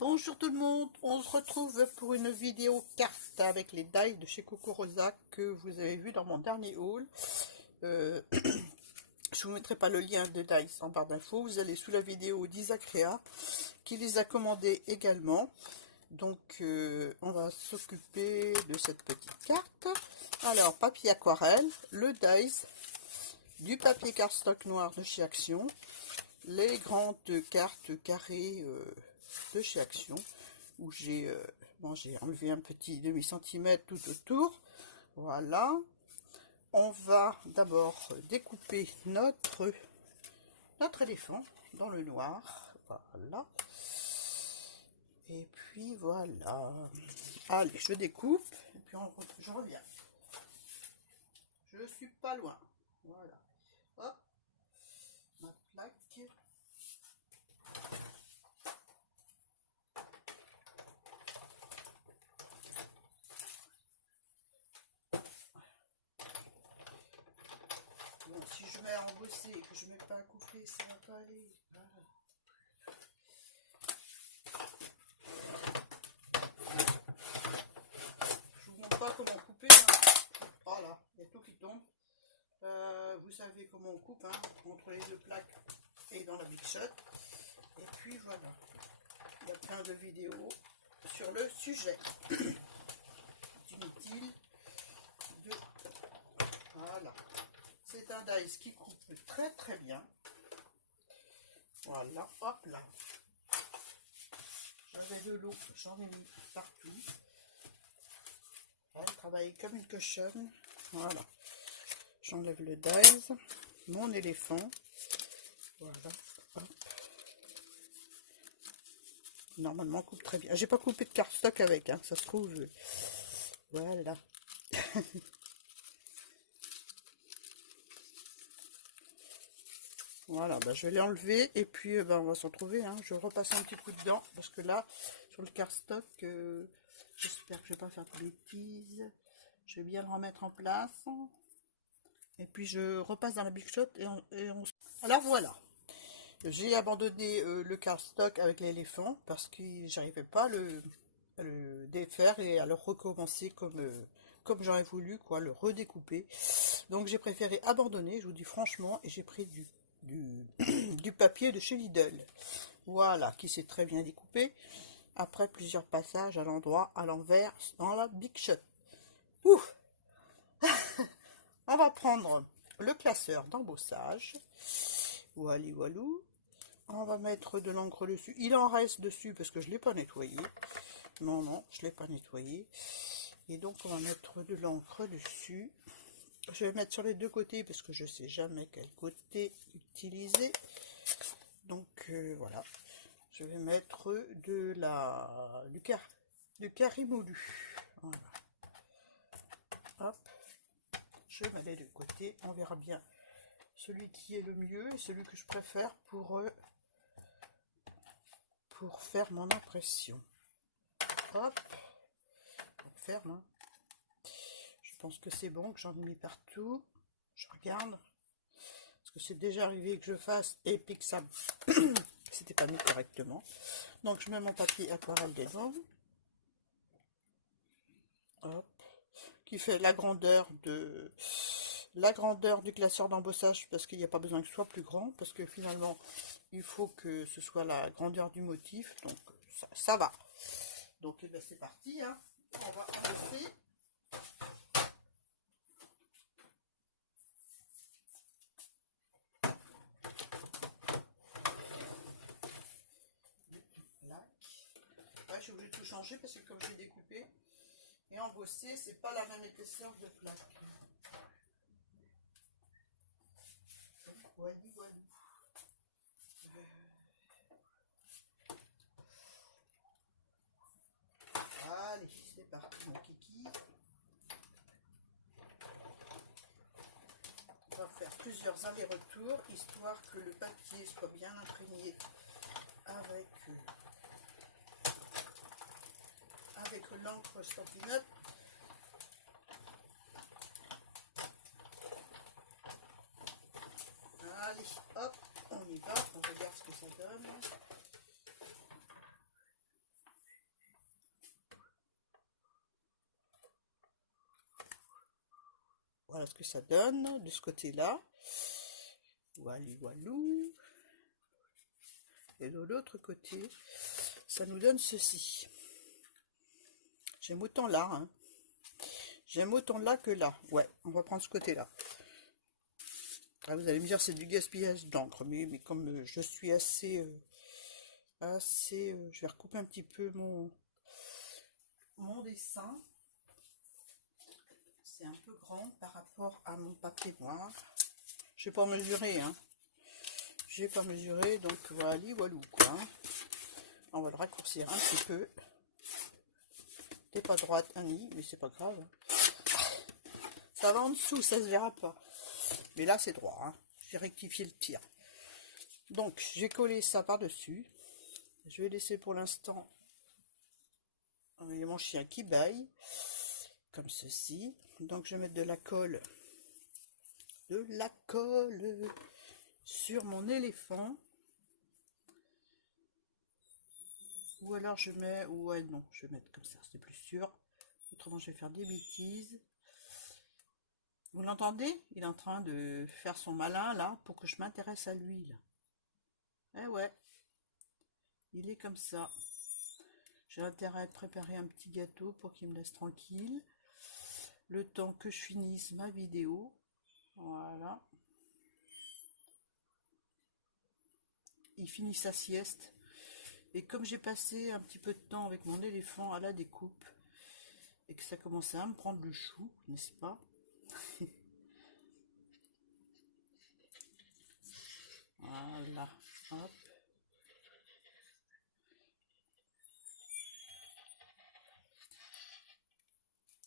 Bonjour tout le monde, on se retrouve pour une vidéo carte avec les dies de chez Coco Rosa que vous avez vu dans mon dernier haul. Je vous mettrai pas le lien de dies en barre d'infos, vous allez sous la vidéo d'Isacrea qui les a commandés également. Donc on va s'occuper de cette petite carte. Alors papier aquarelle, le dies, du papier cardstock noir de chez Action, les grandes cartes carrées de chez Action, où j'ai enlevé un petit demi-centimètre tout autour. Voilà. On va d'abord découper notre éléphant dans le noir. Voilà. Et puis voilà. Allez, je découpe. Et puis je reviens. Je suis pas loin. Voilà. Hop. Ma plaque. Bon, si je mets à embosser et que je mets pas à couper, ça va pas aller. Voilà. Je vous montre pas comment couper. Hein. Voilà, il y a tout qui tombe. Vous savez comment on coupe, hein, entre les deux plaques et dans la Big Shot. Et puis voilà, il y a plein de vidéos sur le sujet. C'est inutile de... Voilà. C'est un dies qui coupe très très bien. Voilà, hop là. J'avais de l'eau, j'en ai mis partout. Elle travaille comme une cochonne. Voilà. J'enlève le dies, mon éléphant. Voilà. Hop. Normalement, on coupe très bien. J'ai pas coupé de cardstock avec, hein, ça se trouve. Voilà. Voilà, bah, je vais l'enlever et puis on va se retrouver. Hein. Je vais repasser un petit coup dedans parce que là, sur le cardstock, j'espère que je vais pas faire de bêtises. Je vais bien le remettre en place. Et puis je repasse dans la Big Shot Alors voilà. J'ai abandonné le cardstock avec l'éléphant parce que j'arrivais pas à le défaire et à le recommencer comme j'aurais voulu, quoi, le redécouper. Donc j'ai préféré abandonner, je vous dis franchement, et j'ai pris du papier de chez Lidl. Voilà, qui s'est très bien découpé. Après plusieurs passages à l'endroit, à l'envers, dans la Big Shot. Ouf. On va prendre le classeur d'embossage. Wally walou. On va mettre de l'encre dessus. Il en reste dessus parce que je ne l'ai pas nettoyé. Non, je ne l'ai pas nettoyé. Et donc, on va mettre de l'encre dessus. Je vais mettre sur les deux côtés parce que je ne sais jamais quel côté utiliser. Donc, voilà. Je vais mettre du carré moulu. Voilà. Hop. Je mets les deux côtés. On verra bien celui qui est le mieux et celui que je préfère pour faire mon impression. Hop, on ferme. Hein. Je pense que c'est bon, que j'en ai mis partout. Je regarde. Parce que c'est déjà arrivé que je fasse et puis que ça c'était pas mis correctement. Donc je mets mon papier aquarelle dedans. Hop. Qui fait la grandeur du classeur d'embossage parce qu'il n'y a pas besoin que ce soit plus grand. Parce que finalement, il faut que ce soit la grandeur du motif. Donc ça va. Donc c'est parti, hein. On va embosser. Ouais, je suis obligée de tout changer parce que comme j'ai découpé et embossé, c'est pas la même épaisseur de plaque. Wally walou. Allez, c'est parti mon kiki. On va faire plusieurs allers-retours, histoire que le papier soit bien imprégné avec l'encre Stampin' Up. Allez, hop, on y va, on regarde ce que ça donne. Voilà ce que ça donne de ce côté-là. Voilà, voilou. Et de l'autre côté, ça nous donne ceci. J'aime autant là, hein. J'aime autant là que là. Ouais, on va prendre ce côté-là. Ah, vous allez me dire c'est du gaspillage d'encre, mais comme je suis je vais recouper un petit peu mon dessin. C'est un peu grand par rapport à mon papier noir. Je vais pas mesurer, hein. Je vais pas mesurer, donc voilà, voilou quoi. On va le raccourcir un petit peu. T'es pas droite, Annie, mais c'est pas grave. Ça va en dessous, ça se verra pas. Mais là, c'est droit, hein. J'ai rectifié le tir. Donc, j'ai collé ça par-dessus. Je vais laisser pour l'instant mon chien qui bâille, comme ceci. Donc, je vais mettre de la colle sur mon éléphant. Ou alors je mets, ouais non, je vais mettre comme ça, c'est plus sûr. Autrement, je vais faire des bêtises. Vous l'entendez? Il est en train de faire son malin là pour que je m'intéresse à lui là. Eh ouais, il est comme ça. J'ai intérêt à préparer un petit gâteau pour qu'il me laisse tranquille. Le temps que je finisse ma vidéo. Voilà. Il finit sa sieste. Et comme j'ai passé un petit peu de temps avec mon éléphant à la découpe, et que ça commençait à me prendre le chou, n'est-ce pas? Voilà, hop.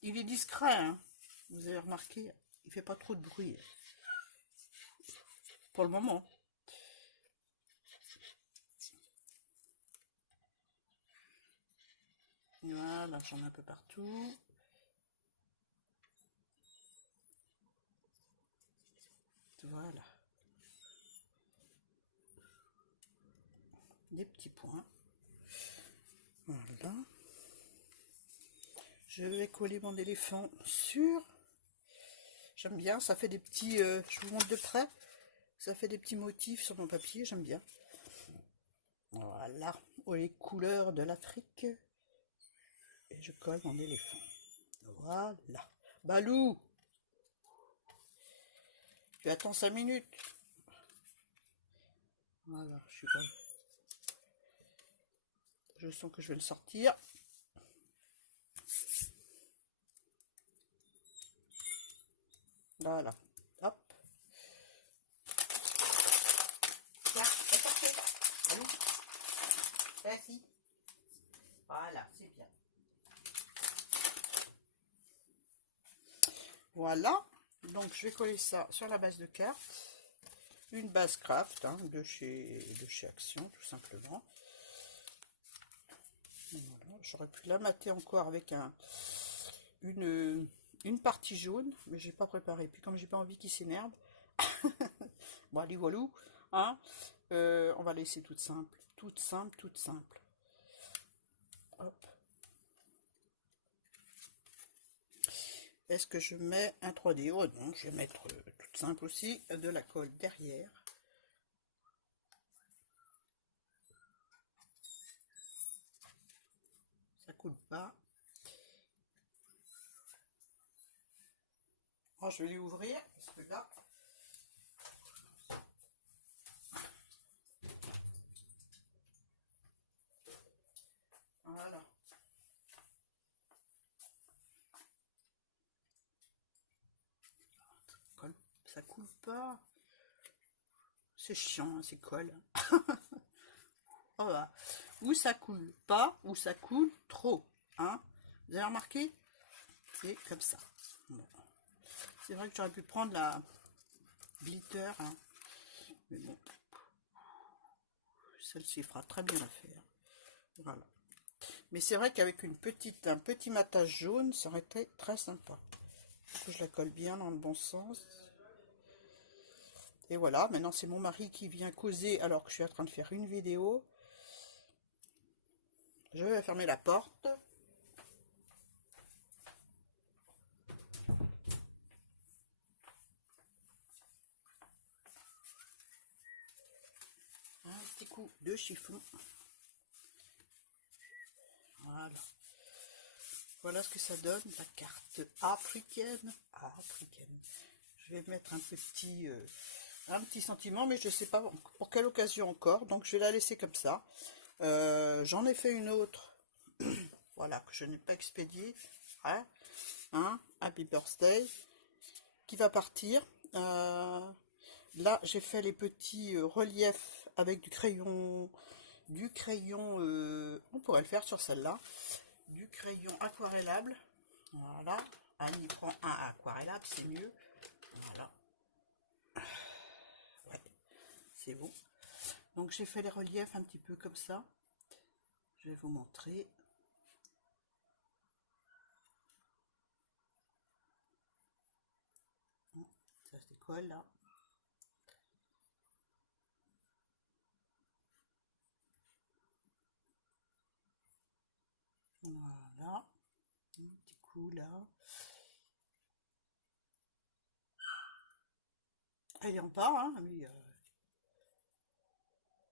Il est discret, hein. Vous avez remarqué, il fait pas trop de bruit. Pour le moment. Voilà, j'en ai un peu partout. Voilà. Des petits points. Voilà. Je vais coller mon éléphant sur. J'aime bien, ça fait des petits... je vous montre de près. Ça fait des petits motifs sur mon papier, j'aime bien. Voilà, les couleurs de l'Afrique. Et je colle mon éléphant. Voilà. Balou! Tu attends 5 minutes. Voilà, je suis pas... Je sens que je vais le sortir. Voilà. Hop. Tiens, va chercher. Allô? Vas-y. Voilà, c'est bien. Voilà. Donc, je vais coller ça sur la base de carte. Une base craft hein, de chez Action, tout simplement. Voilà. J'aurais pu la mater encore avec une partie jaune, mais j'ai pas préparé. Puis comme j'ai pas envie qu'il s'énerve, bon allez voilou, hein, on va laisser toute simple, toute simple, toute simple. Hop. Est-ce que je mets un 3D? Oh non, je vais mettre toute simple aussi, de la colle derrière. Ça coule pas. Oh, je vais lui ouvrir, parce que là... Voilà. Ça coule pas. C'est chiant, hein, ces colles. Voilà. Ou ça coule pas, ou ça coule trop. Hein. Vous avez remarqué? C'est comme ça. Bon. C'est vrai que j'aurais pu prendre la glitter. Hein. Mais bon. Celle-ci fera très bien l'affaire. Voilà. Mais c'est vrai qu'avec un petit matage jaune, ça aurait été très sympa. Il faut que je la colle bien dans le bon sens. Et voilà, maintenant c'est mon mari qui vient causer alors que je suis en train de faire une vidéo. Je vais fermer la porte. de chiffon. Voilà. Voilà ce que ça donne, la carte africaine. Africaine. Je vais mettre un petit sentiment, mais je ne sais pas pour quelle occasion encore. Donc je vais la laisser comme ça. J'en ai fait une autre. Voilà, que je n'ai pas expédiée. Ouais. Hein, Happy Birthday. Qui va partir. Là, j'ai fait les petits reliefs avec du crayon, on pourrait le faire sur celle-là, du crayon aquarellable. Voilà, Annie prend un aquarellable, c'est mieux. Voilà, ouais, c'est bon. Donc j'ai fait les reliefs un petit peu comme ça. Je vais vous montrer. Ça se décolle là. Voilà, un petit coup là. Elle en part, hein, mais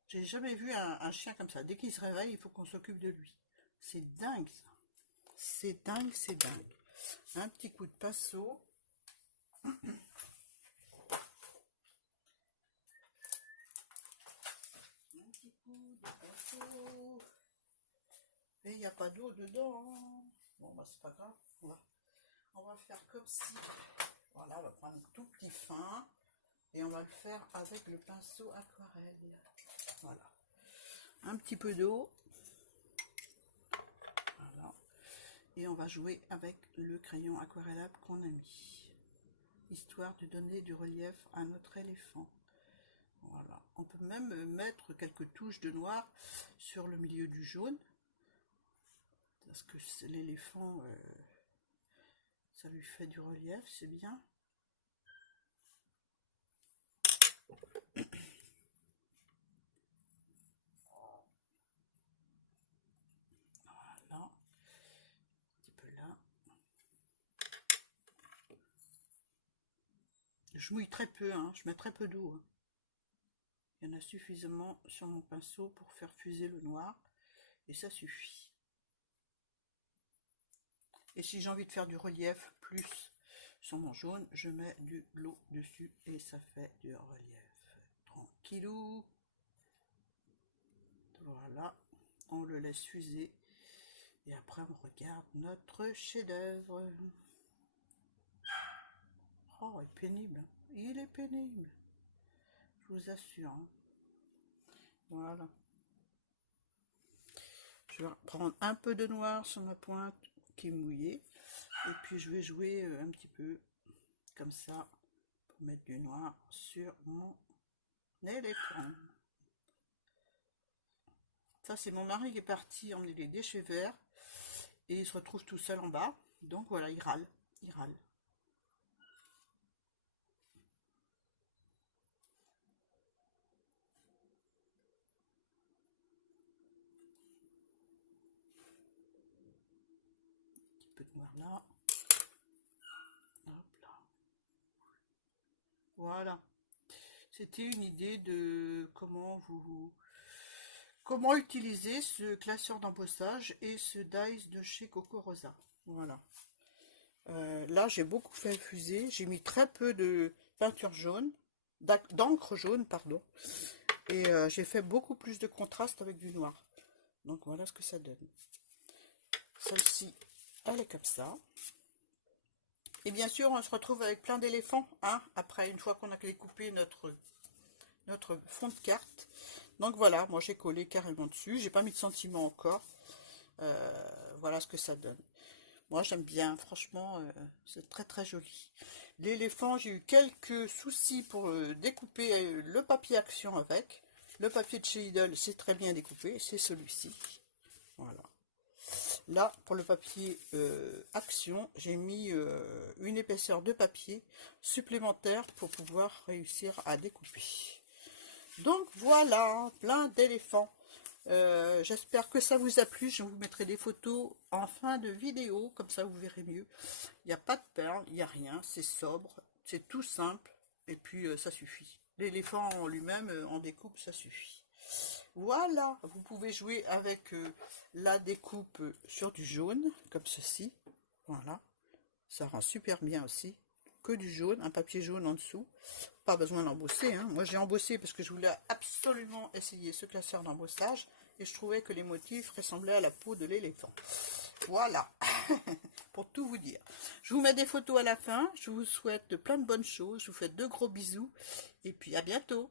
j'ai jamais vu un chien comme ça. Dès qu'il se réveille, il faut qu'on s'occupe de lui. C'est dingue ça. C'est dingue, c'est dingue. Un petit coup de pinceau. Un petit coup de pinceau. Et il n'y a pas d'eau dedans. Bon, bah c'est pas grave. On va faire comme si. Voilà, on va prendre un tout petit fin. Et on va le faire avec le pinceau aquarelle. Voilà. Un petit peu d'eau. Voilà. Et on va jouer avec le crayon aquarellable qu'on a mis. Histoire de donner du relief à notre éléphant. Voilà. On peut même mettre quelques touches de noir sur le milieu du jaune. Parce que l'éléphant, ça lui fait du relief, c'est bien. Voilà. Un petit peu là. Je mouille très peu, hein. Je mets très peu d'eau. Hein. Il y en a suffisamment sur mon pinceau pour faire fuser le noir. Et ça suffit. Et si j'ai envie de faire du relief plus sur mon jaune, je mets de l'eau dessus et ça fait du relief. Tranquillou. Voilà. On le laisse fuser. Et après, on regarde notre chef-d'œuvre. Oh, il est pénible. Il est pénible. Je vous assure. Hein. Voilà. Je vais prendre un peu de noir sur ma pointe qui est mouillée. Et puis, je vais jouer un petit peu comme ça pour mettre du noir sur mon éléphant. Ça, c'est mon mari qui est parti emmener les déchets verts. Et il se retrouve tout seul en bas. Donc voilà, il râle. Il râle. Un petit peu de noir là. Hop là. Voilà. C'était une idée de comment utiliser ce classeur d'embossage et ce dice de chez Coco Rosa. Voilà. Là, j'ai beaucoup fait infuser. J'ai mis très peu de peinture jaune, d'encre jaune, pardon. Et j'ai fait beaucoup plus de contraste avec du noir. Donc voilà ce que ça donne. Celle-ci, elle est comme ça. Et bien sûr, on se retrouve avec plein d'éléphants, hein, après, une fois qu'on a découpé notre fond de carte. Donc voilà, moi j'ai collé carrément dessus. J'ai pas mis de sentiment encore. Voilà ce que ça donne. Moi j'aime bien, franchement, c'est très très joli. L'éléphant, j'ai eu quelques soucis pour découper le papier action avec. Le papier de chez Lidl, c'est très bien découpé, c'est celui-ci. Voilà. Là, pour le papier action, j'ai mis une épaisseur de papier supplémentaire pour pouvoir réussir à découper. Donc voilà, plein d'éléphants. J'espère que ça vous a plu. Je vous mettrai des photos en fin de vidéo, comme ça vous verrez mieux. Il n'y a pas de perles, il n'y a rien, c'est sobre, c'est tout simple, et puis ça suffit. L'éléphant en lui-même, en découpe, ça suffit. Voilà, vous pouvez jouer avec la découpe sur du jaune, comme ceci. Voilà, ça rend super bien aussi. Que du jaune, un papier jaune en dessous. Pas besoin d'embosser, hein. Moi j'ai embossé parce que je voulais absolument essayer ce classeur d'embossage. Et je trouvais que les motifs ressemblaient à la peau de l'éléphant. Voilà, pour tout vous dire. Je vous mets des photos à la fin. Je vous souhaite plein de bonnes choses. Je vous fais de gros bisous. Et puis à bientôt.